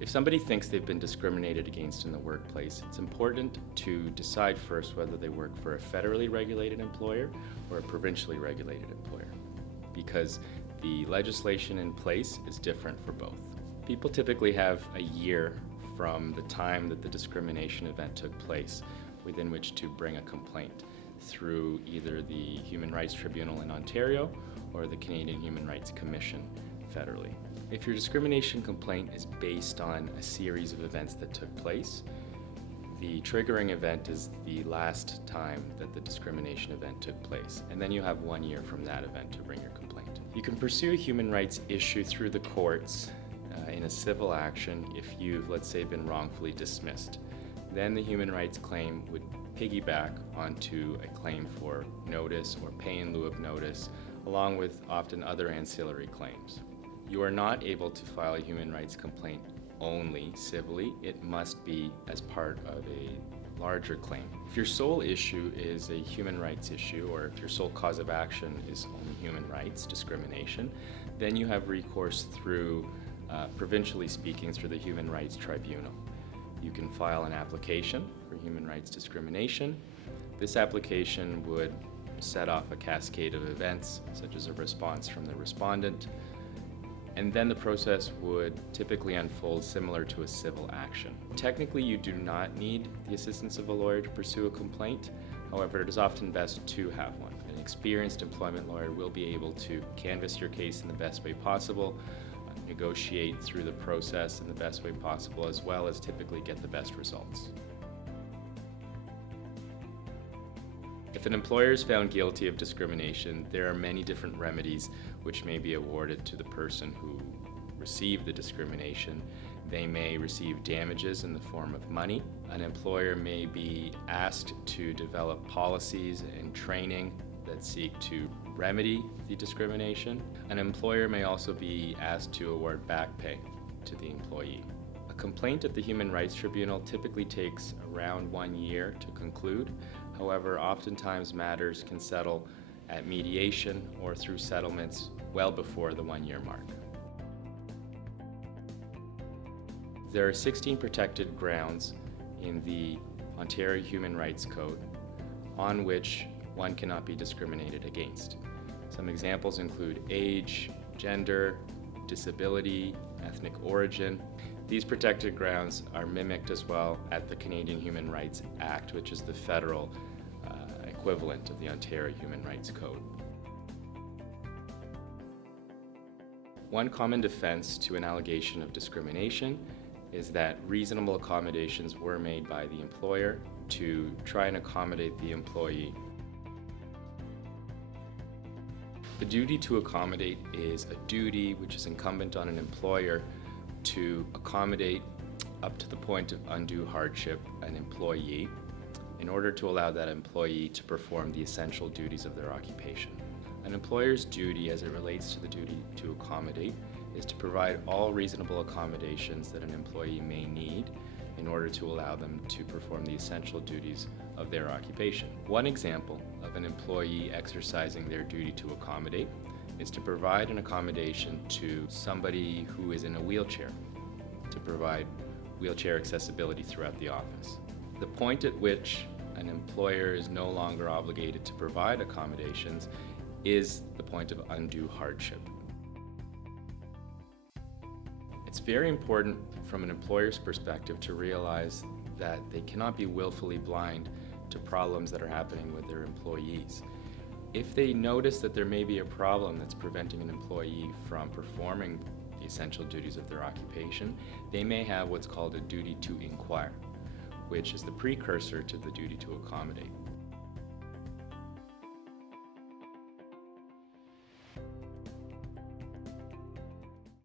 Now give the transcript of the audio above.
If somebody thinks they've been discriminated against in the workplace, it's important to decide first whether they work for a federally regulated employer or a provincially regulated employer, because the legislation in place is different for both. People typically have a year from the time that the discrimination event took place within which to bring a complaint through either the Human Rights Tribunal in Ontario or the Canadian Human Rights Commission federally. If your discrimination complaint is based on a series of events that took place, the triggering event is the last time that the discrimination event took place, and then you have 1 year from that event to bring your complaint. You can pursue a human rights issue through the courts in a civil action if you've, let's say, been wrongfully dismissed. Then the human rights claim would piggyback onto a claim for notice or pay in lieu of notice, along with often other ancillary claims. You are not able to file a human rights complaint only civilly. It must be as part of a larger claim. If your sole issue is a human rights issue, or if your sole cause of action is only human rights discrimination, then you have recourse through, provincially speaking, through the Human Rights Tribunal. You can file an application for human rights discrimination. This application would set off a cascade of events, such as a response from the respondent, and then the process would typically unfold similar to a civil action. Technically, you do not need the assistance of a lawyer to pursue a complaint. However, it is often best to have one. An experienced employment lawyer will be able to canvass your case in the best way possible, negotiate through the process in the best way possible, as well as typically get the best results. If an employer is found guilty of discrimination, there are many different remedies which may be awarded to the person who received the discrimination. They may receive damages in the form of money. An employer may be asked to develop policies and training that seek to remedy the discrimination. An employer may also be asked to award back pay to the employee. A complaint at the Human Rights Tribunal typically takes around 1 year to conclude. However, oftentimes matters can settle at mediation or through settlements well before the 1 year mark. There are 16 protected grounds in the Ontario Human Rights Code on which one cannot be discriminated against. Some examples include age, gender, disability, ethnic origin. These protected grounds are mimicked as well at the Canadian Human Rights Act, which is the federal equivalent of the Ontario Human Rights Code. One common defense to an allegation of discrimination is that reasonable accommodations were made by the employer to try and accommodate the employee. The duty to accommodate is a duty which is incumbent on an employer to accommodate up to the point of undue hardship an employee in order to allow that employee to perform the essential duties of their occupation. An employer's duty as it relates to the duty to accommodate is to provide all reasonable accommodations that an employee may need in order to allow them to perform the essential duties of their occupation. One example of an employee exercising their duty to accommodate is to provide an accommodation to somebody who is in a wheelchair, to provide wheelchair accessibility throughout the office. The point at which an employer is no longer obligated to provide accommodations is the point of undue hardship. It's very important from an employer's perspective to realize that they cannot be willfully blind to problems that are happening with their employees. If they notice that there may be a problem that's preventing an employee from performing the essential duties of their occupation, they may have what's called a duty to inquire, which is the precursor to the duty to accommodate.